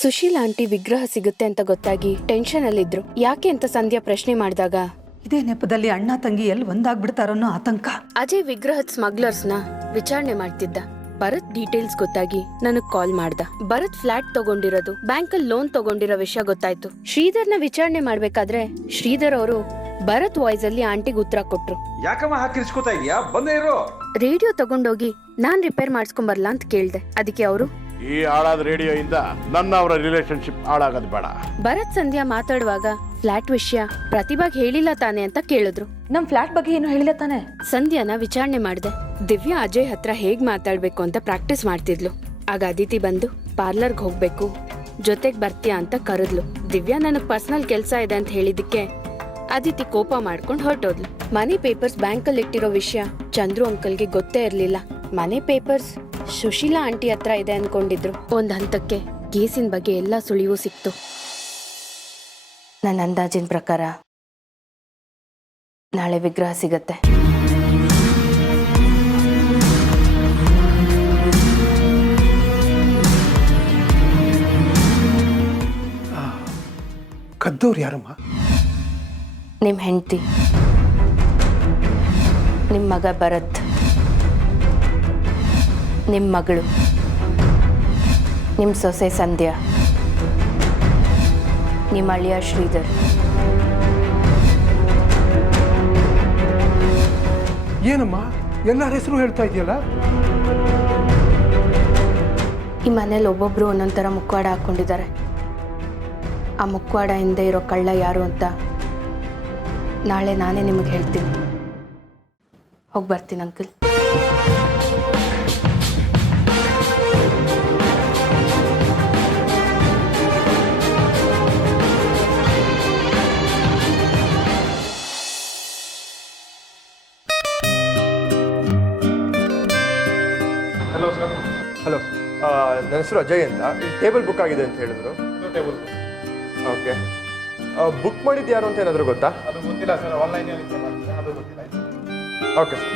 Sushila aunty ವಿಗ್ರಹ ಸಿಗುತ್ತೆ ಅಂತ ಗೊತ್ತಾಗಿ ಟೆನ್ಷನ್ ಅಲ್ಲಿದ್ರು. ಯಾಕೆ ಅಂತ ಸಂಧ್ಯಾ ಪ್ರಶ್ನೆ ಮಾಡಿದಾಗ ಇದೇ ನೆಪದಲ್ಲಿ ಅಣ್ಣ ತಂಗಿ ಎಲ್ಲಿ ಒಂದಾಗ್ಬಿಡ್ತಾರೋ ಅನ್ನೋ ಆತಂಕ. ಅಜಯ್ ವಿಗ್ರಹದ ಸ್ಮಗ್ಲರ್ಸ್ ನ ವಿಚಾರಣೆ ಮಾಡ್ತಿದ್ದ. ಭರತ್ ಡೀಟೇಲ್ಸ್ ಗೊತ್ತಾಗಿ ನನಗ್ ಕಾಲ್ ಮಾಡ್ದ. ಭರತ್ ಫ್ಲಾಟ್ ತಗೊಂಡಿರೋದು, ಬ್ಯಾಂಕಲ್ಲಿ ಲೋನ್ ತಗೊಂಡಿರೋ ವಿಷಯ ಗೊತ್ತಾಯ್ತು. ಶ್ರೀಧರ್ನ ವಿಚಾರಣೆ ಮಾಡ್ಬೇಕಾದ್ರೆ ಶ್ರೀಧರ್ ಅವರು ಭರತ್ ವಾಯ್ಸ್ ಅಲ್ಲಿ ಆಂಟಿಗೆ ಉತ್ತರ ಕೊಟ್ರು. ಯಾಕಮ್ಮ ಹಾಕಿರ್ಸ್ಕೊತಾ ಇದೀಯಾ? ಬಂದೇ ಇರೋ. ರೇಡಿಯೋ ತಗೊಂಡೋಗಿ ನಾನ್ ರಿಪೇರ್ ಮಾಡಿಸ್ಕೊಂಬರ್ಲಾ ಅಂತ ಕೇಳ್ದೆ. ಅದಕ್ಕೆ ಅವರು, ಈ ಹಾಳಾದ ರೇಡಿಯೋ ಇಂದ ನನ್ನ ಅವರ ರಿಲೇಶನ್ಶಿಪ್ ಹಾಳಾಗೋದು ಬೇಡ. ಭರತ್ ಸಂಧ್ಯಾ ಮಾತಾಡುವಾಗ ಫ್ಲಾಟ್ ವಿಷಯ ಪ್ರತಿಭಾಗ್ ಹೇಳಿಲ್ಲ ತಾನೆ ಅಂತ ಕೇಳಿದ್ರು. ನಮ್ ಫ್ಲಾಟ್ ಬಗ್ಗೆ ಏನು ಹೇಳಿಲ್ಲ ತಾನೆ? ಸಂಧ್ಯಾನ ವಿಚಾರಣೆ ಮಾಡ್ದೆ. ದಿವ್ಯಾ ಅಜಯ್ ಹತ್ರ ಹೇಗ್ ಮಾತಾಡ್ಬೇಕು ಅಂತ ಪ್ರಾಕ್ಟೀಸ್ ಮಾಡ್ತಿದ್ಲು. ಆಗ ಅದಿತಿ ಬಂದು ಪಾರ್ಲರ್ಗ್ ಹೋಗ್ಬೇಕು, ಜೊತೆಗ್ ಬರ್ತೀಯಾ ಅಂತ ಕರೆದ್ಲು. ದಿವ್ಯಾ ನನಗ್ ಪರ್ಸನಲ್ ಕೆಲ್ಸ ಇದೆ ಅಂತ ಹೇಳಿದಕ್ಕೆ ಅದಿತಿ ಕೋಪ ಮಾಡ್ಕೊಂಡ್ ಹೊರಟೋದ್ಲು. ಮನಿ ಪೇಪರ್ಸ್ ಬ್ಯಾಂಕಲ್ಲಿ ಇಟ್ಟಿರೋ ವಿಷಯ ಚಂದ್ರು ಅಂಕಲ್ಗೆ ಗೊತ್ತೇ ಇರ್ಲಿಲ್ಲ. ಮನೆ ಪೇಪರ್ಸ್ ಸುಶೀಲಾ ಆಂಟಿ ಹತ್ರ ಇದೆ ಅನ್ಕೊಂಡಿದ್ರು. ಒಂದ್ ಹಂತಕ್ಕೆ ಕೇಸಿನ ಬಗ್ಗೆ ಎಲ್ಲಾ ಸುಳಿವು ಸಿಕ್ತು. ನನ್ನ ಅಂದಾಜಿನ ಪ್ರಕಾರ ನಾಳೆ ವಿಗ್ರಹ ಸಿಗತ್ತೆ. ಕದ್ದವ್ರು ಯಾರಮ್ಮ? ನಿಮ್ ಹೆಂಡತಿ, ನಿಮ್ ಮಗ ಭರತ್, ನಿಮ್ ಮಗಳು, ನಿಮ್ ಸೊಸೆ ಸಂಧ್ಯಾ, ನಿಮ್ಮ ಅಳಿಯ ಶ್ರೀಧರ್. ಏನಮ್ಮ ಎಲ್ಲರ ಹೆಸರು ಹೇಳ್ತಾ ಇದೆಯಲ್ಲ? ಈ ಮನೇಲಿ ಒಬ್ಬೊಬ್ರು ಒಂದೊಂಥರ ಮುಖವಾಡ ಹಾಕೊಂಡಿದ್ದಾರೆ. ಆ ಮುಖವಾಡ ಹಿಂದೆ ಇರೋ ಕಳ್ಳ ಯಾರು ಅಂತ ನಾಳೆ ನಾನೇ ನಿಮಗೆ ಹೇಳ್ತೀನಿ. ಹೋಗಿ ಬರ್ತೀನಿ ಅಂಕಲ್. Hello sir. ಹಲೋ, ನನ್ನ ಹೆಸರು ಅಜಯ್ ಅಂತ. ಟೇಬಲ್ ಬುಕ್ ಆಗಿದೆ ಅಂತ ಹೇಳಿದ್ರು. Table okay. ಬುಕ್ ಮಾಡಿದ್ದು ಯಾರು ಅಂತ ಏನಾದರೂ ಗೊತ್ತಾ? ಅದು ಗೊತ್ತಿಲ್ಲ ಸರ್, ಆನ್ಲೈನ್ ಅದು ಗೊತ್ತಿಲ್ಲ. Okay sir.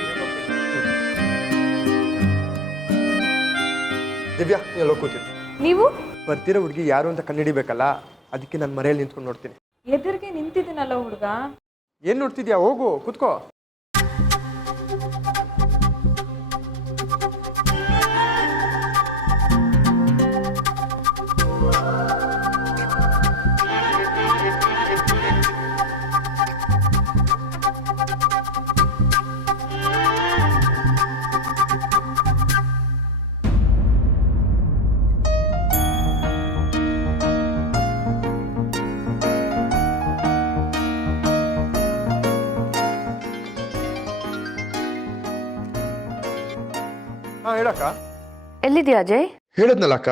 ದಿವ್ಯಾ, ನೀನು ಕೂತೀನಿ. ನೀವು ಬರ್ತಿರೋ ಹುಡುಗಿ ಯಾರು ಅಂತ ಕಂಡುಹಿಡಿಬೇಕಲ್ಲ, ಅದಕ್ಕೆ ನಾನು ಮರೆಯಲ್ಲಿ ನಿಂತ್ಕೊಂಡು ನೋಡ್ತೀನಿ. ಎದುರಿಗೆ ನಿಂತಿದ್ದೀನಲ್ಲ ಹುಡುಗ. ಏನು ನೋಡ್ತಿದ್ಯಾ? ಹೋಗು ಕೂತ್ಕೋ. ಹಾಂ, ಹೇಳಕ್ಕ. ಎಲ್ಲಿದ್ಯಾ ಅಜಯ್? ಹೇಳಿದ್ನಲ್ಲ ಅಕ್ಕ,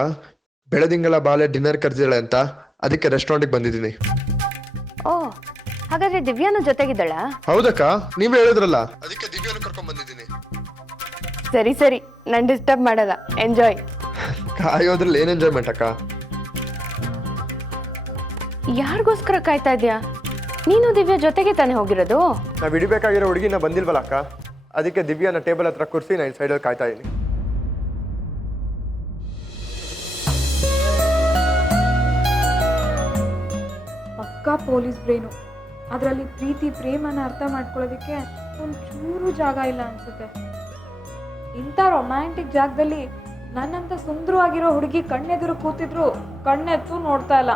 ಬೆಳದಿಂಗಳ ಬಾಲೆ ಡಿನ್ನರ್ ಕರೆದಿದ್ದಾಳೆ ಅಂತ, ಅದಕ್ಕೆ ರೆಸ್ಟೋರೆಂಟ್ಗೆ ಬಂದಿದ್ದೀನಿ. ಓ, ಹಾಗಾದ್ರೆ ದಿವ್ಯಾನು ಜೊತೆಗಿದ್ದಾಳ? ಹೌದಕ್ಕ, ನೀವೇ ಹೇಳಿದ್ರಲ್ಲ, ಅದಕ್ಕೆ ದಿವ್ಯಾನು ಕರ್ಕೊಂಡ್ ಬಂದಿದ್ದೀನಿ. ಸರಿ ಸರಿ, ನಾನು ಡಿಸ್ಟರ್ಬ್ ಮಾಡಲ್ಲ. ಎಂಜಾಯ್. ಕಾಯೋದ್ರಲ್ಲಿ ಏನು ಎಂಜಾಯ್ಮೆಂಟ್ ಅಕ್ಕ? ಯಾರಿಗೋಸ್ಕರ ಕಾಯ್ತಾ ಇದ್ಯಾ? ನೀನು ದಿವ್ಯಾ ಜೊತೆಗೆ ತಾನೇ ಹೋಗಿರೋದು? ನಾವು ಹಿಡಿಬೇಕಾಗಿರೋ ಹುಡುಗಿನ ಬಂದಿಲ್ವಲ್ಲ ಅಕ್ಕ, ಅದಕ್ಕೆ ದಿವ್ಯಾನ ಟೇಬಲ್ ಹತ್ರ ಕೂರಿಸಿ ನಾನು ಸೈಡಲ್ಲಿ ಕಾಯ್ತಾ ಇದ್ದೀನಿ. ಪಕ್ಕಾ ಪೊಲೀಸ್ ಬ್ರೇನು. ಅದರಲ್ಲಿ ಪ್ರೀತಿ ಪ್ರೇಮನ ಅರ್ಥ ಮಾಡ್ಕೊಳ್ಳೋದಕ್ಕೆ ಒಂಚೂರು ಜಾಗ ಇಲ್ಲ ಅನ್ಸುತ್ತೆ. ಇಂಥ ರೊಮ್ಯಾಂಟಿಕ್ ಜಾಗದಲ್ಲಿ ನನ್ನಂತ ಸುಂದರವಾಗಿರೋ ಹುಡುಗಿ ಕಣ್ಣೆದುರು ಕೂತಿದ್ರು ಕಣ್ಣೆತ್ತು ನೋಡ್ತಾ ಇಲ್ಲ.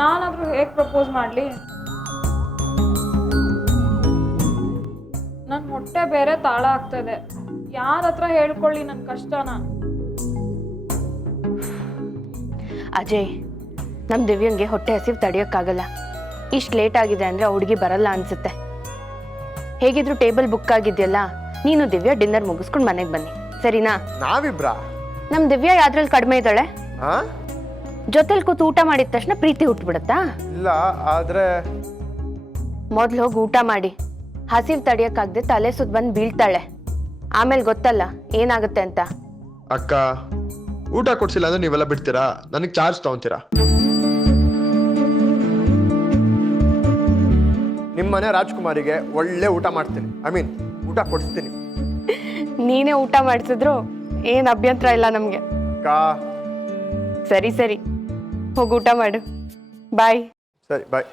ನಾನಾದ್ರೂ ಹೇಗೆ ಪ್ರಪೋಸ್ ಮಾಡಲಿ? ನನ್ನ ಹೊಟ್ಟೆ ಬೇರೆ ತಾಳ ಆಗ್ತದೆ. ಯಾರ ಹತ್ರ ಹೇಳ್ಕೊಳ್ಳಿ ನನ್ನ ಕಷ್ಟನ? ಅಜಯ್, ನಮ್ಮ ದಿವ್ಯಂಗೆ ಹೊಟ್ಟೆ ಹಸಿವು ತಡೆಯೋಕ್ಕಾಗಲ್ಲ. ಇಷ್ಟು ಲೇಟ್ ಆಗಿದೆ ಅಂದರೆ ಹುಡುಗಿ ಬರಲ್ಲ ಅನ್ಸುತ್ತೆ. ಹೇಗಿದ್ರು ಟೇಬಲ್ ಬುಕ್ ಆಗಿದೆಯಲ್ಲ, ನೀನು ದಿವ್ಯಾ ಡಿನ್ನರ್ ಮುಗಿಸ್ಕೊಂಡು ಮನೆಗೆ ಬನ್ನಿ, ಸರಿನಾ? ನಾವಿಬ್ರಾ? ನಮ್ಮ ದಿವ್ಯಾ ಯಾವ್ದ್ರಲ್ಲಿ ಕಡಿಮೆ ಇದ್ದಾಳೆ? ಜೊತೆಲಿ ಕೂತು ಊಟ ಮಾಡಿದ ತಕ್ಷಣ ಪ್ರೀತಿ ಹುಟ್ಬಿಡತ್ತಾ? ಇಲ್ಲ, ಆದ್ರೆ ಮೊದ್ಲು ಹೋಗಿ ಊಟ ಮಾಡಿ. ಹಸಿವು ತಡೆಯೋಕ್ಕಾಗದೆ ತಲೆ ಸುತ್ತ ಬಂದು ಬೀಳ್ತಾಳೆ. ಆಮೇಲೆ ಗೊತ್ತಲ್ಲ ಏನಾಗುತ್ತೆ ಅಂತ. ಅಕ್ಕ, ಊಟ ಕೊಡ್ಸಿಲ್ಲ ಅಂದ್ರೆ ನೀವೆಲ್ಲ ಬಿಡ್ತೀರಾ? ನನಗೆ ಚಾರ್ಜ್ ತಗೊಂತೀರಾ? ನಿಮ್ಮನೆ ರಾಜ್ಕುಮಾರಿಗೆ ಒಳ್ಳೆ ಊಟ ಮಾಡ್ತೀನಿ. ಊಟ ಕೊಡಿಸ್ತೀನಿ. ನೀನೇ ಊಟ ಮಾಡಿಸಿದ್ರು ಏನು ಅಭ್ಯಂತರ ಇಲ್ಲ ನಮಗೆ. ಅಕ್ಕ ಸರಿ ಸರಿ, ಹೋಗಿ ಊಟ ಮಾಡು. ಬಾಯ್. ಸರಿ ಬಾಯ್.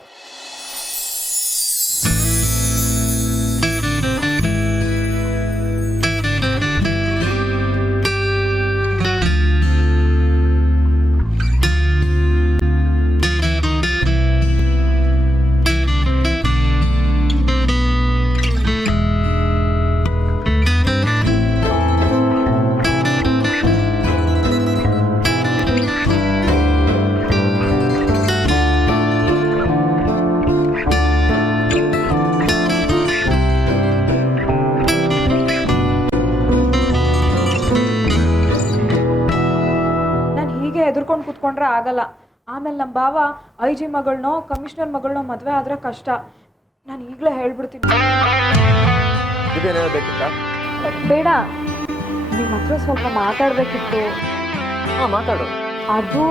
ಹೆದರ್ಕೊಂಡು ಕೂತ್ಕೊಂಡ್ರೆ ಆಗಲ್ಲ. ಆಮೇಲೆ ನಮ್ಮ ಬಾವ IG ಮಗಳನ್ನೋ ಕಮಿಷನರ್ ಮಗಳನ್ನೋ ಮದುವೆ ಆದ್ರೆ ಕಷ್ಟ. ನಾನು ಈಗಲೇ ಹೇಳ್ಬಿಡ್ತೀನಿ. ದಿವ್ಯಾ ಬೇಕಿತ್ತಾ? ಬೇಡ, ನಿಮ್ಮ ಹತ್ರ ಸ್ವಲ್ಪ ಮಾತಾಡಬೇಕಿತ್ತು. ಹಾಂ ಮಾತಾಡು. ಅದು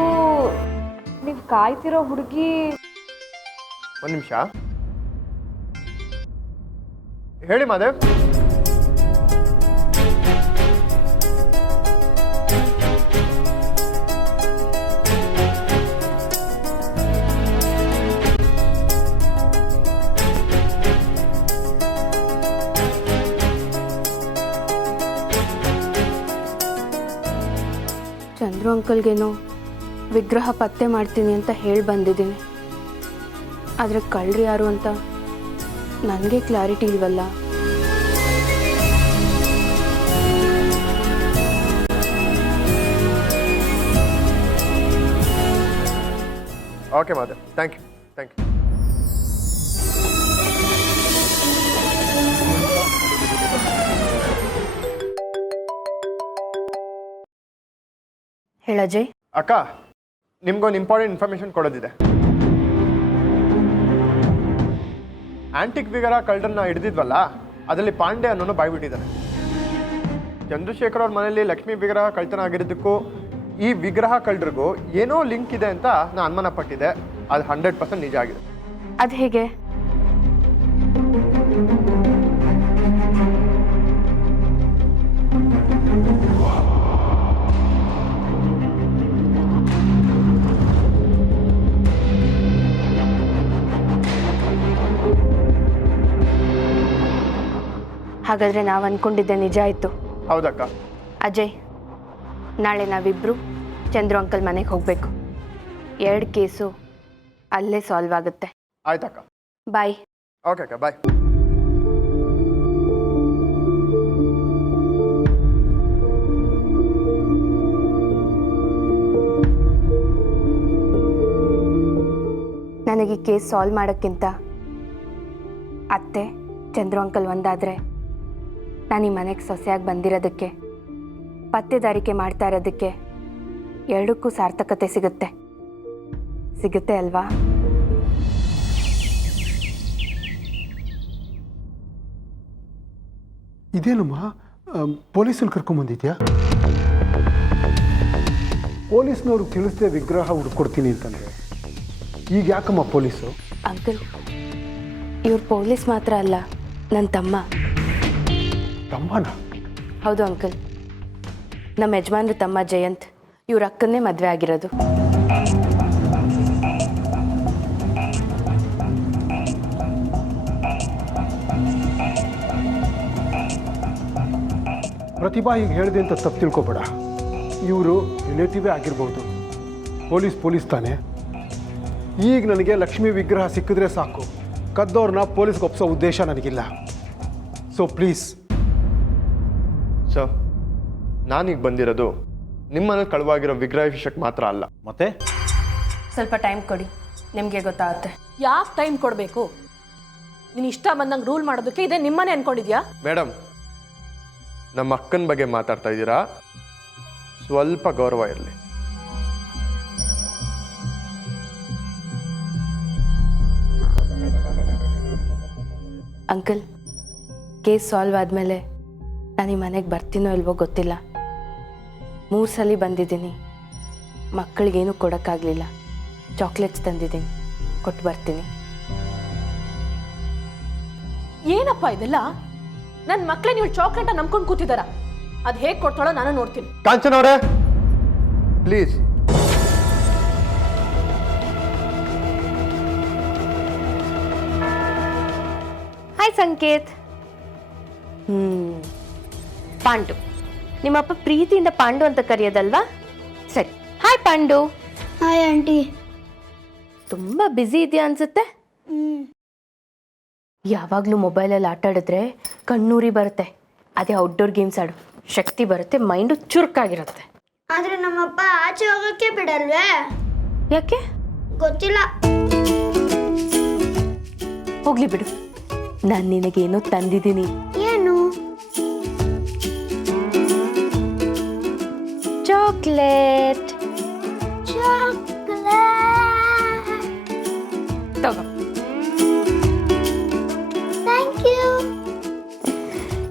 ನೀವು ಕಾಯ್ತಿರೋ ಹುಡುಗಿ. ಒಂದು ನಿಮಿಷ ಹೇಳಿ ಮಾದೇವ್. ಚಂದ್ರು ಅಂಕಲ್ಗೇನೋ ವಿಗ್ರಹ ಪತ್ತೆ ಮಾಡ್ತೀನಿ ಅಂತ ಹೇಳಿ ಬಂದಿದ್ದೀನಿ. ಆದರೆ ಕಳ್ರಿ ಯಾರು ಅಂತ ನನಗೆ ಕ್ಲಾರಿಟಿ ಇಲ್ವಲ್ಲ. Okay Madev, thank you. ಹೇಳಜಯ್. ಅಕ್ಕ, ನಿಮ್ಗೊಂದು ಇಂಪಾರ್ಟೆಂಟ್ ಇನ್ಫಾರ್ಮೇಶನ್ ಕೊಡೋದಿದೆ. ಆಂಟಿಕ್ ವಿಗ್ರಹ ಕಳ್ಳರನ್ನ ಹಿಡಿದಿದ್ವಲ್ಲ, ಅದರಲ್ಲಿ ಪಾಂಡೆ ಅನ್ನೋನು ಬಾಯ್ಬಿಟ್ಟಿದ್ದಾನೆ. ಚಂದ್ರಶೇಖರ್ ಅವ್ರ ಮನೆಯಲ್ಲಿ ಲಕ್ಷ್ಮೀ ವಿಗ್ರಹ ಕಳ್ತನ ಆಗಿರೋದಕ್ಕೂ ಈ ವಿಗ್ರಹ ಕಳ್ಳರಿಗೂ ಏನೋ ಲಿಂಕ್ ಇದೆ ಅಂತ ನಾನು ಅನುಮಾನ ಪಟ್ಟಿದ್ದೆ. ಅದು 100% ನಿಜ ಆಗಿದೆ. ಅದು ಹೇಗೆ? ಹಾಗಾದರೆ ನಾವು ಅಂದ್ಕೊಂಡಿದ್ದೆ ನಿಜ ಆಯಿತು. ಹೌದಕ್ಕ. ಅಜಯ್, ನಾಳೆ ನಾವಿಬ್ಬರು ಚಂದ್ರು ಅಂಕಲ್ ಮನೆಗೆ ಹೋಗಬೇಕು. 2 ಕೇಸು ಅಲ್ಲೇ ಸಾಲ್ವ್ ಆಗುತ್ತೆ. ಆಯ್ತಕ್ಕ. ಬಾಯ್. ಓಕೆ ಅಕ್ಕ, ಬಾಯ್. ನನಗೆ ಈ ಕೇಸ್ ಸಾಲ್ವ್ ಮಾಡೋಕ್ಕಿಂತ ಅತ್ತೆ ಚಂದ್ರು ಅಂಕಲ್ ಒಂದಾದರೆ ನಾನು ಈ ಮನೆಗೆ ಸೊಸೆಯಾಗಿ ಬಂದಿರೋದಕ್ಕೆ, ಪತ್ತೆದಾರಿಕೆ ಮಾಡ್ತಾ ಇರೋದಕ್ಕೆ ಎರಡಕ್ಕೂ ಸಾರ್ಥಕತೆ ಸಿಗುತ್ತೆ ಅಲ್ವಾ? ಇದೇನಮ್ಮ ಪೊಲೀಸಲ್ಲಿ ಕರ್ಕೊಂಬಂದಿದ್ಯಾ? ಪೊಲೀಸ್ನವ್ರು ತಿಳಿಸದೆ ವಿಗ್ರಹ ಹುಡ್ಕೊಡ್ತೀನಿ ಅಂತಂದರೆ ಈಗ ಯಾಕಮ್ಮ ಪೊಲೀಸು? ಅಂಕಲ್, ಇವ್ರು ಪೊಲೀಸ್ ಮಾತ್ರ ಅಲ್ಲ, ನನ್ನ ತಮ್ಮ. ತಮ್ಮನ? ಹೌದು ಅಂಕಲ್, ನಮ್ಮ ಯಜಮಾನ್ರ ತಮ್ಮ ಜಯಂತ್ ಇವ್ರ ಅಕ್ಕನ್ನೇ ಮದುವೆ ಆಗಿರೋದು. ಪ್ರತಿಭಾ ಈಗ ಹೇಳಿದೆ ಅಂತ ತಪ್ಪು ತಿಳ್ಕೊಬೇಡ. ಇವರು ರಿಲೇಟಿವೇ ಆಗಿರ್ಬೋದು. ಪೊಲೀಸ್ ತಾನೇ. ಈಗ ನನಗೆ ಲಕ್ಷ್ಮೀ ವಿಗ್ರಹ ಸಿಕ್ಕಿದ್ರೆ ಸಾಕು, ಕದ್ದವ್ರನ್ನ ಪೊಲೀಸ್ಗೆ ಒಪ್ಸೋ ಉದ್ದೇಶ ನನಗಿಲ್ಲ. So please. ಸರ್, ನಾನೀಗ ಬಂದಿರೋದು ನಿಮ್ಮಲ್ಲಿ ಕಳುವಾಗಿರೋ ವಿಗ್ರಹ ವಿಷಯಕ್ಕೆ ಮಾತ್ರ ಅಲ್ಲ. ಮತ್ತೆ ಸ್ವಲ್ಪ ಟೈಮ್ ಕೊಡಿ, ನಿಮಗೆ ಗೊತ್ತಾಗುತ್ತೆ. ಯಾಕೆ ಟೈಮ್ ಕೊಡಬೇಕು? ನೀನು ಇಷ್ಟ ಬಂದಂಗೆ ರೂಲ್ ಮಾಡೋದಕ್ಕೆ ಇದೇ ನಿಮ್ಮನೆ ಅನ್ಕೊಂಡಿದ್ಯಾ? ಮೇಡಮ್, ನಮ್ಮ ಅಕ್ಕನ ಬಗ್ಗೆ ಮಾತಾಡ್ತಾ ಇದ್ದೀರಾ, ಸ್ವಲ್ಪ ಗೌರವ ಇರಲಿ. ಅಂಕಲ್, ಕೇಸ್ ಸಾಲ್ವ್ ಆದಮೇಲೆ ನಾನು ಈ ಮನೆಗೆ ಬರ್ತೀನೋ ಇಲ್ವೋ ಗೊತ್ತಿಲ್ಲ. 3 ಸಲ ಬಂದಿದ್ದೀನಿ, ಮಕ್ಕಳಿಗೇನು ಕೊಡೋಕ್ಕಾಗಲಿಲ್ಲ. ಚಾಕ್ಲೇಟ್ಸ್ ತಂದಿದ್ದೀನಿ, ಕೊಟ್ಟು ಬರ್ತೀನಿ. ಏನಪ್ಪ ಇದೆಲ್ಲ? ನನ್ನ ಮಕ್ಕಳೇ ನೀವು ಚಾಕ್ಲೇಟ ನಂಬ್ಕೊಂಡು ಕೂತಿದಾರ. ಅದು ಹೇಗೆ ಕೊಡ್ತಾಳೋ ನಾನು ನೋಡ್ತೀನಿ. ಕಾಂಚನ ಅವರೇ ಪ್ಲೀಸ್. ಹಾಯ್ ಸಂಕೇತ್. ಪಾಂಡು, ನಿಮ್ಮಪ್ಪ ಪ್ರೀತಿಯಿಂದ ಪಾಂಡು ಅಂತ ಕರೆಯೋದಲ್ವಾ? ಸರಿ, ಹಾಯ್ ಪಾಂಡು. Hi aunty. ತುಂಬಾ ಬ್ಯುಸಿ ಇದೆಯಾ ಅನ್ಸುತ್ತೆ. ಯಾವಾಗಲೂ ಮೊಬೈಲಲ್ಲಿ ಆಟ ಆಡಿದ್ರೆ ಕಣ್ಣೂರಿ ಬರುತ್ತೆ. ಅದೇ ಔಟ್ಡೋರ್ ಗೇಮ್ಸ್ ಆಡು, ಶಕ್ತಿ ಬರುತ್ತೆ, ಮೈಂಡು ಚುರುಕಾಗಿರುತ್ತೆ. ಆದ್ರೆ ನಮ್ಮಪ್ಪ ಆಚೆ ಹೋಗಕ್ಕೆ ಬಿಡಲ್ವೇ? ಯಾಕೆ ಗೊತ್ತಿಲ್ಲ. ಹೋಗ್ಲಿ ಬಿಡು, ನಾನು ನಿನಗೇನೋ ತಂದಿದ್ದೀನಿ. ಏನು? ಚಾಕ್ಲೇಟ್. ತಗೋ. Thank you.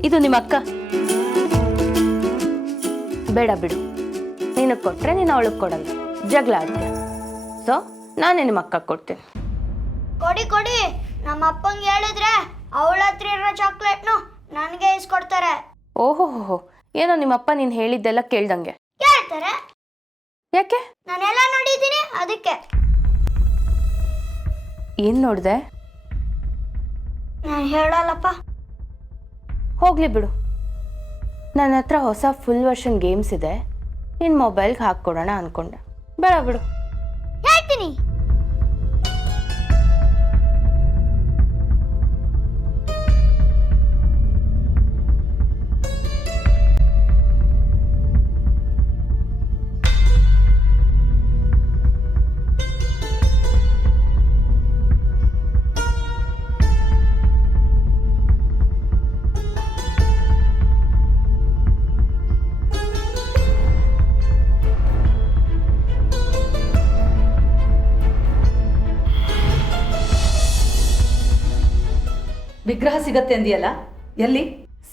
ಇದು ನಿಮ್ಮ ಅಕ್ಕ. ಬೇಡ ಬಿಡು, ನಿನಗೆ ಕೊಟ್ರೆ ನೀನು ಅವಳಿಗೆ ಕೊಡಲ್ಲ, ಜಗಳ ಆಡ್ತೀಯ. ಸೊ ನಾನೇ ನಿಮ್ಮ ಅಕ್ಕ ಕೊಡ್ತೀನಿ. ಕೊಡಿ ಕೊಡಿ. ನಮ್ಮ ಅಪ್ಪಂಗೆ ಹೇಳಿದ್ರೆ ಅವಳ ಹತ್ರ ಇರೋ ಚಾಕ್ಲೇಟ್ನು ನನಗೆ ಇಸ್ಕೊಡ್ತಾರೆ. ಓಹೋ, ಏನೋ ನಿಮ್ಮಪ್ಪ ನೀನು ಹೇಳಿದ್ದೆಲ್ಲ ಕೇಳ್ದಂಗೆ. ಕೇಳ್ತಾರೆ. ಯಾಕೆ? ನಾನೆಲ್ಲ ನೋಡಿದ್ದೀನಿ ಅದಕ್ಕೆ. ಏನು ನೋಡಿದೆ? ನಾನು ಹೇಳಲ್ಲಪ್ಪ. ಹೋಗ್ಲಿ ಬಿಡು, ನನ್ನ ಹತ್ರ ಹೊಸ ಫುಲ್ ವರ್ಷನ್ ಗೇಮ್ಸ್ ಇದೆ, ನಿನ್ನ ಮೊಬೈಲ್ಗೆ ಹಾಕ್ಕೊಡೋಣ ಅಂದ್ಕೊಂಡೆ. ಬೇಡ ಬಿಡು. ಹೇಳ್ತೀನಿ. ವಿಗ್ರಹ ಸಿಗತ್ತೆ ಅಂದಿಯಲ್ಲ, ಎಲ್ಲಿ?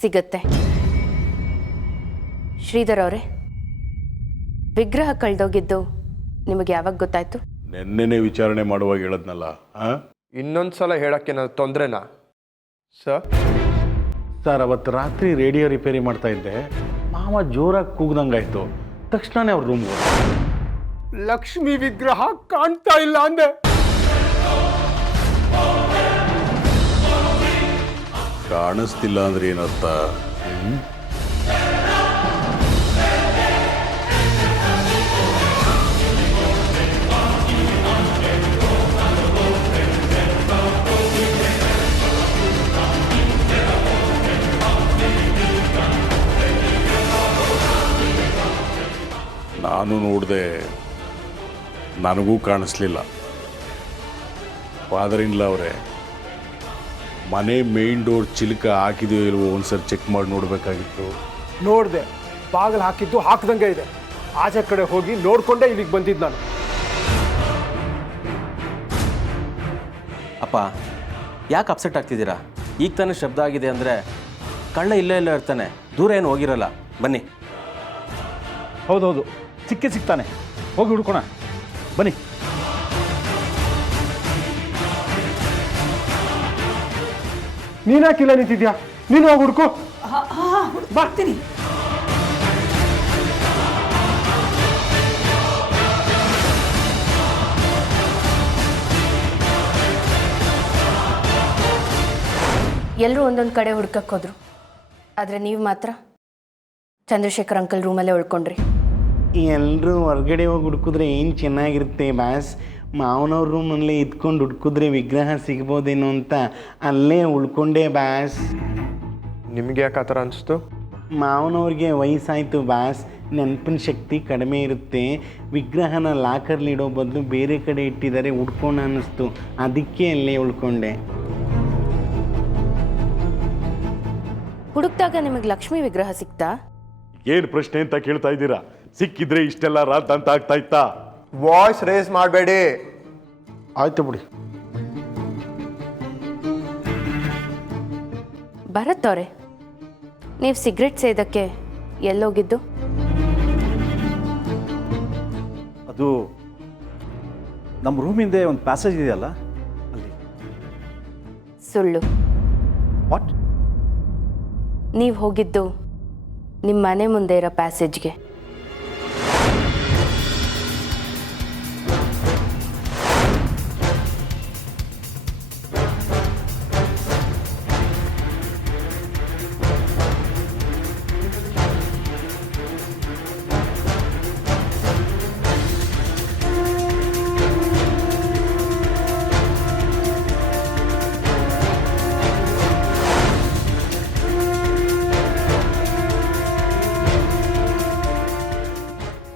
ಸಿಗತ್ತೆ. ಶ್ರೀಧರ್ ಅವರೇ, ವಿಗ್ರಹ ಕಳೆದೋಗಿದ್ದು ನಿಮಗೆ ಯಾವಾಗ ಗೊತ್ತಾಯ್ತು? ನೆನ್ನೆನೇ ವಿಚಾರಣೆ ಮಾಡುವಾಗ ಹೇಳದ್ನಲ್ಲ. ಇನ್ನೊಂದ್ಸಲ ಹೇಳಕ್ಕೆ ನಾನು ತೊಂದ್ರೆನಾ ಸರ್? ಸರ್, ಅವತ್ತು ರಾತ್ರಿ ರೇಡಿಯೋ ರಿಪೇರಿ ಮಾಡ್ತಾ ಇದ್ದೆ, ಮಾವ ಜೋರಾಗಿ ಕೂಗ್ದಂಗಾಯ್ತು. ತಕ್ಷಣನೇ ಅವ್ರ ರೂಮ್ಗೆ ಹೋದ. ಲಕ್ಷ್ಮಿ ವಿಗ್ರಹ ಕಾಣ್ತಾ ಇಲ್ಲ ಅಂದೆ. ಕಾಣಿಸ್ತಿಲ್ಲ ಅಂದ್ರೆ ಏನರ್ಥ? ನಾನು ನೋಡಿದೆ, ನನಗೂ ಕಾಣಿಸ್ಲಿಲ್ಲ. ಫಾದರ್ ಇನ್ ಲಾ ಅವರೇ, ಮನೆ ಮೇನ್ ಡೋರ್ ಚಿಲ್ಕ ಹಾಕಿದೆಯೋ ಇಲ್ವೋ ಒಂದ್ಸರಿ ಚೆಕ್ ಮಾಡಿ ನೋಡಬೇಕಾಗಿತ್ತು. ನೋಡಿದೆ, ಬಾಗಿಲು ಹಾಕಿದ್ದು ಹಾಕ್ದಂಗೆ ಇದೆ. ಆಚೆ ಕಡೆ ಹೋಗಿ ನೋಡ್ಕೊಂಡೇ ಇಲ್ಲಿಗೆ ಬಂದಿದ್ದು ನಾನು. ಅಪ್ಪ, ಯಾಕೆ ಅಪ್ಸೆಟ್ ಆಗ್ತಿದ್ದೀರಾ? ಈಗ ತಾನೇ ಶಬ್ದ ಆಗಿದೆ ಅಂದರೆ ಕಳ್ಳ ಇಲ್ಲೇ ಇರ್ತಾನೆ, ದೂರ ಏನು ಹೋಗಿರಲ್ಲ. ಬನ್ನಿ. ಹೌದೌದು, ಸಿಗ್ತಾನೆ. ಹೋಗಿ ಹುಡ್ಕೋಣ, ಬನ್ನಿ. ನೀನ್ಯಾಕಿಲ್ಲ ನಿಂತಿದ್ಯಾ? ನೀನು ಹೋಗಿ ಹುಡ್ಕೋ. ಬರ್ತೀನಿ. ಎಲ್ಲರೂ ಒಂದೊಂದು ಕಡೆ ಹುಡ್ಕಕ್ಕೆ ಹೋದ್ರು, ಆದರೆ ನೀವು ಮಾತ್ರ ಚಂದ್ರಶೇಖರ್ ಅಂಕಲ್ ರೂಮಲ್ಲೇ ಉಳ್ಕೊಂಡ್ರಿ. ಎಲ್ಲರೂ ಹೊರಗಡೆ ಹೋಗಿ ಹುಡುಕಿದ್ರೆ ಏನು ಚೆನ್ನಾಗಿರುತ್ತೆ ಬಾಸ್. ಮಾವನವ್ರ ರೂಮಲ್ಲೇ ಇದ್ಕೊಂಡು ಹುಡುಕಿದ್ರೆ ವಿಗ್ರಹ ಸಿಗ್ಬೋದೇನೋ ಅಂತ ಅಲ್ಲೇ ಉಳ್ಕೊಂಡೆ ಬಾಸ್. ನಿಮಗೆ ಯಾಕೆ ಆ ಥರ ಅನಿಸ್ತು? ಮಾವನವ್ರಿಗೆ ವಯಸ್ಸಾಯಿತು ಬಾಸ್, ನೆನಪಿನ ಶಕ್ತಿ ಕಡಿಮೆ ಇರುತ್ತೆ. ವಿಗ್ರಹನ ಲಾಕರ್ಲಿಡೋ ಬದಲು ಬೇರೆ ಕಡೆ ಇಟ್ಟಿದ್ದಾರೆ, ಹುಡ್ಕೋಣ ಅನ್ನಿಸ್ತು, ಅದಕ್ಕೆ ಅಲ್ಲೇ ಉಳ್ಕೊಂಡೆ. ಹುಡುಕ್ದಾಗ ನಿಮಗೆ ಲಕ್ಷ್ಮಿ ವಿಗ್ರಹ ಸಿಕ್ತಾ? ಏನು ಪ್ರಶ್ನೆ ಅಂತ ಕೇಳ್ತಾ ಇದ್ದೀರಾ? ಸಿಕ್ಕಿದ್ರೆ ಇಷ್ಟೆಲ್ಲ ರಾತ್ ಅಂತ ಆಗ್ತಾ ಇತ್ತಾ? ವಾಯ್ಸ್ ರೇಸ್ ಮಾಡಬೇಡಿ. ಆಯ್ತು ಬಿಡಿ. ಭರತ್ ಅವರೇ, ನೀವು ಸಿಗರೆಟ್ ಸೇದಕ್ಕೆ ಎಲ್ಲೋಗಿದ್ದು? ಅದು ನಮ್ಮ ರೂಮಿಂದೆ ಒಂದು ಪ್ಯಾಸೇಜ್ ಇದೆಯಲ್ಲ ಅಲ್ಲಿ. ಸುಳ್ಳು. ವಾಟ್? ನೀವು ಹೋಗಿದ್ದು ನಿಮ್ಮ ಮನೆ ಮುಂದೆ ಇರೋ ಪ್ಯಾಸೇಜ್ಗೆ.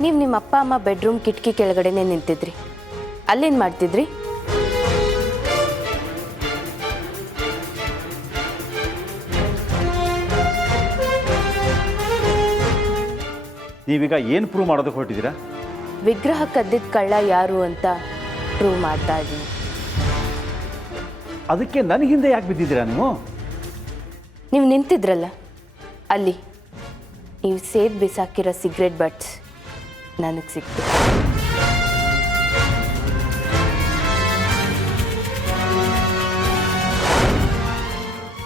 ನೀವು ನಿಮ್ಮ ಅಪ್ಪ ಅಮ್ಮ ಬೆಡ್ರೂಮ್ ಕಿಟಕಿ ಕೆಳಗಡೆನೆ ನಿಂತಿದ್ರಿ. ಅಲ್ಲೇನು ಮಾಡ್ತಿದ್ರಿ? ನೀವೀಗ ಏನು ಪ್ರೂವ್ ಮಾಡೋದಕ್ಕೆ ಹೊರಟಿದ್ದೀರಾ? ವಿಗ್ರಹ ಕದ್ದಿದ್ದ ಕಳ್ಳ ಯಾರು ಅಂತ ಪ್ರೂವ್ ಮಾಡ್ತಾ ಇದ್ದೀನಿ. ಅದಕ್ಕೆ ನನ್ನ ಹಿಂದೆ ಯಾಕೆ ಬಿದ್ದಿದ್ದೀರಾ ನೀವು? ನೀವು ನಿಂತಿದ್ರಲ್ಲ ಅಲ್ಲಿ, ನೀವು ಸೇದ್ ಬಿಸಾಕಿರೋ ಸಿಗರೇಟ್ ಬಟ್ಸ್ ನನಗೆ ಸಿಕ್ತು.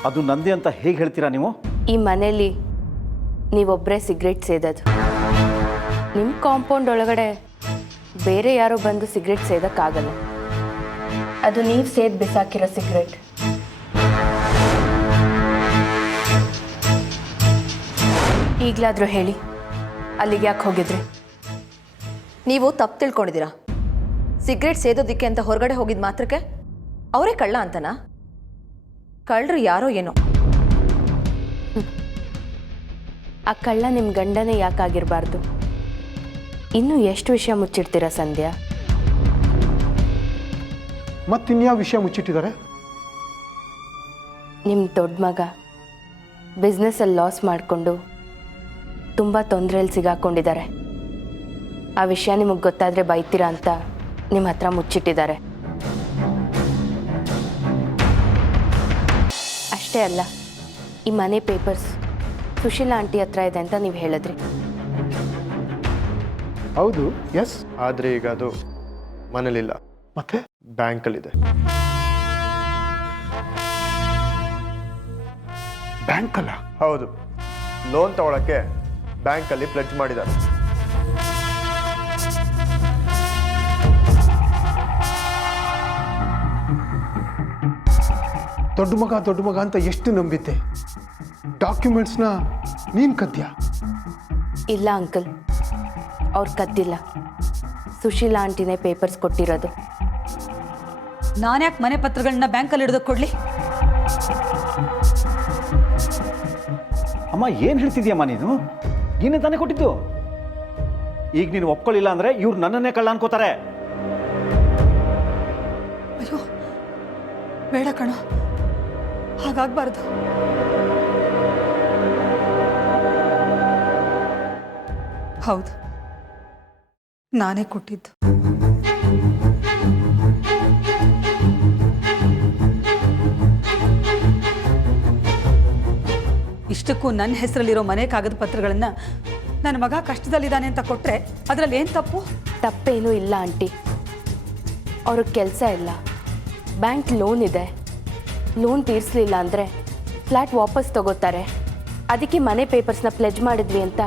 ಅದು ನಂದೇ ಅಂತ ಹೇಗೆ ಹೇಳ್ತೀರಾ ನೀವು? ಈ ಮನೇಲಿ ನೀವೊಬ್ಬರೇ ಸಿಗರೇಟ್ ಸೇದೋದು. ನಿಮ್ಮ ಕಾಂಪೌಂಡ್ ಒಳಗಡೆ ಬೇರೆ ಯಾರೋ ಬಂದು ಸಿಗರೇಟ್ ಸೇದೋಕ್ಕಾಗಲ್ಲ. ಅದು ನೀವು ಸೇದ್ ಬಿಸಾಕಿರೋ ಸಿಗರೇಟ್. ಈಗಲಾದರೂ ಹೇಳಿ, ಅಲ್ಲಿಗೆ ಯಾಕೆ ಹೋಗಿದ್ರಿ? ನೀವು ತಪ್ಪು ತಿಳ್ಕೊಂಡಿದ್ದೀರಾ. ಸಿಗರೇಟ್ ಸೇದೋದಿಕ್ಕೆ ಅಂತ ಹೊರಗಡೆ ಹೋಗಿದ ಮಾತ್ರಕ್ಕೆ ಅವರೇ ಕಳ್ಳ ಅಂತನಾ? ಕಳ್ಳರು ಯಾರೋ ಏನೋ. ಆ ಕಳ್ಳ ನಿಮ್ಮ ಗಂಡನೇ ಯಾಕಾಗಿರಬಾರ್ದು? ಇನ್ನೂ ಎಷ್ಟು ವಿಷಯ ಮುಚ್ಚಿಡ್ತೀರಾ ಸಂಧ್ಯಾ? ಮತ್ತಿನ್ಯಾವ ವಿಷಯ ಮುಚ್ಚಿಟ್ಟಿದ್ದಾರೆ? ನಿಮ್ಮ ದೊಡ್ಡ ಮಗ ಬಿಸ್ನೆಸ್ಸಲ್ಲಿ ಲಾಸ್ ಮಾಡಿಕೊಂಡು ತುಂಬ ತೊಂದರೆಯಲ್ಲಿ ಸಿಗಾಕೊಂಡಿದ್ದಾರೆ. ಆ ವಿಷಯ ನಿಮಗೆ ಗೊತ್ತಾದರೆ ಬೈತೀರಾ ಅಂತ ನಿಮ್ಮ ಹತ್ರ ಮುಚ್ಚಿಟ್ಟಿದ್ದಾರೆ. ಅಷ್ಟೇ ಅಲ್ಲ, ಈ ಮನೆ ಪೇಪರ್ಸ್ ಸುಶೀಲಾ ಆಂಟಿ ಹತ್ರ ಇದೆ ಅಂತ ನೀವು ಹೇಳಿದ್ರಿ. ಹೌದು, ಎಸ್. ಆದರೆ ಈಗ ಅದು ಮನೇಲಿಲ್ಲ, ಮತ್ತೆ ಬ್ಯಾಂಕಲ್ಲಿದೆ. ಬ್ಯಾಂಕಲ್ಲ? ಹೌದು, ಲೋನ್ ತಗೊಳಕ್ಕೆ ಬ್ಯಾಂಕಲ್ಲಿ ಪ್ಲೆಡ್ಜ್ ಮಾಡಿದ್ದಾರೆ. ದೊಡ್ಡ ಮಗ ಅಂತ ಎಷ್ಟು ನಂಬಿದ್ದೆ. ಡಾಕ್ಯುಮೆಂಟ್ಸ್ನ ನೀನು ಕದ್ಯಾ? ಇಲ್ಲ ಅಂಕಲ್, ಅವ್ರು ಕದ್ದಿಲ್ಲ. ಸುಶೀಲಾ ಆಂಟಿನೇ ಪೇಪರ್ಸ್ ಕೊಟ್ಟಿರೋದು. ನಾನ್ಯಾಕೆ ಮನೆ ಪತ್ರಗಳನ್ನ ಬ್ಯಾಂಕಲ್ಲಿ ಹಿಡಿದಕ್ಕೆ ಕೊಡಲಿ? ಅಮ್ಮ, ಏನು ಹೇಳ್ತಿದ್ಯಮ್ಮ ನೀನು? ನೀನೇ ತಾನೇ ಕೊಟ್ಟಿದ್ದು. ಈಗ ನೀನು ಒಪ್ಕೊಳ್ಳಿಲ್ಲ ಅಂದರೆ ಇವ್ರು ನನ್ನನ್ನೇ ಕಳ್ಳ ಅನ್ಕೋತಾರೆ. ಅಯ್ಯೋ ಬೇಡ ಕಣೋ, ಹಾಗಾಗಬಾರ್ದು. ಹೌದು, ನಾನೇ ಕೊಟ್ಟಿದ್ದು. ಇಷ್ಟಕ್ಕೂ ನನ್ನ ಹೆಸರಲ್ಲಿರೋ ಮನೆ ಕಾಗದ ಪತ್ರಗಳನ್ನು ನನ್ನ ಮಗ ಕಷ್ಟದಲ್ಲಿದ್ದಾನೆ ಅಂತ ಕೊಟ್ಟರೆ ಅದರಲ್ಲಿ ಏನು ತಪ್ಪು? ತಪ್ಪೇನೂ ಇಲ್ಲ ಆಂಟಿ. ಅವ್ರಿಗೆ ಕೆಲಸ ಇಲ್ಲ, ಬ್ಯಾಂಕ್ ಲೋನ್ ಇದೆ. ಲೋನ್ ತೀರಿಸಲಿಲ್ಲ ಅಂದರೆ ಫ್ಲ್ಯಾಟ್ ವಾಪಸ್ ತಗೋತಾರೆ. ಅದಕ್ಕೆ ಮನೆ ಪೇಪರ್ಸ್ನ ಪ್ಲೆಜ್ ಮಾಡಿದ್ವಿ ಅಂತ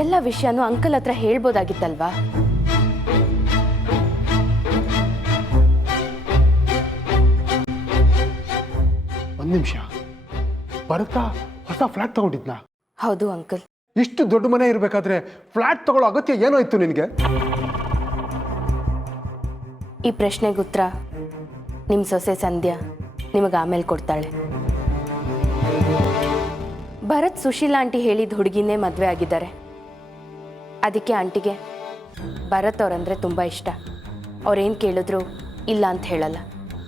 ಎಲ್ಲ ವಿಷಯನೂ ಅಂಕಲ್ ಹತ್ರ ಹೇಳ್ಬೋದಾಗಿತ್ತಲ್ವಾ? ಒಂದು ನಿಮಿಷ, ಭರತ ಹೊಸ ಫ್ಲ್ಯಾಟ್ ತಗೊಂಡಿದ್ನಾ? ಹೌದು ಅಂಕಲ್. ಇಷ್ಟು ದೊಡ್ಡ ಮನೆ ಇರಬೇಕಾದ್ರೆ ಫ್ಲ್ಯಾಟ್ ತಗೊಳ್ಳೋ ಅಗತ್ಯ ಏನೋ ಇತ್ತು ನಿನಗೆ? ಈ ಪ್ರಶ್ನೆಗೆ ಉತ್ತರ ನಿಮ್ಮ ಸೊಸೆ ಸಂಧ್ಯಾ ನಿಮಗೆ ಆಮೇಲೆ ಕೊಡ್ತಾಳೆ. ಭರತ್ ಸುಶೀಲಾ ಆಂಟಿ ಹೇಳಿದ ಹುಡುಗಿನೇ ಮದುವೆ ಆಗಿದ್ದಾರೆ. ಅದಕ್ಕೆ ಆಂಟಿಗೆ ಭರತ್ ಅವರಂದರೆ ತುಂಬ ಇಷ್ಟ. ಅವ್ರೇನು ಕೇಳಿದ್ರು ಇಲ್ಲ ಅಂತ ಹೇಳಲ್ಲ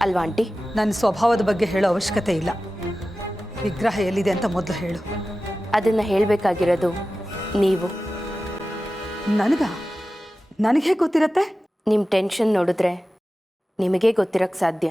ಅಲ್ವಾ ಆಂಟಿ? ನನ್ನ ಸ್ವಭಾವದ ಬಗ್ಗೆ ಹೇಳೋ ಅವಶ್ಯಕತೆ ಇಲ್ಲ. ವಿಗ್ರಹ ಎಲ್ಲಿದೆ ಅಂತ ಮೊದಲು ಹೇಳು. ಅದನ್ನು ಹೇಳಬೇಕಾಗಿರೋದು ನೀವು. ನನಗೆ ಗೊತ್ತಿರತ್ತೆ? ನಿಮ್ಮ ಟೆನ್ಷನ್ ನೋಡಿದ್ರೆ ನಿಮಗೇ ಗೊತ್ತಿರೋಕ್ಕೆ ಸಾಧ್ಯ.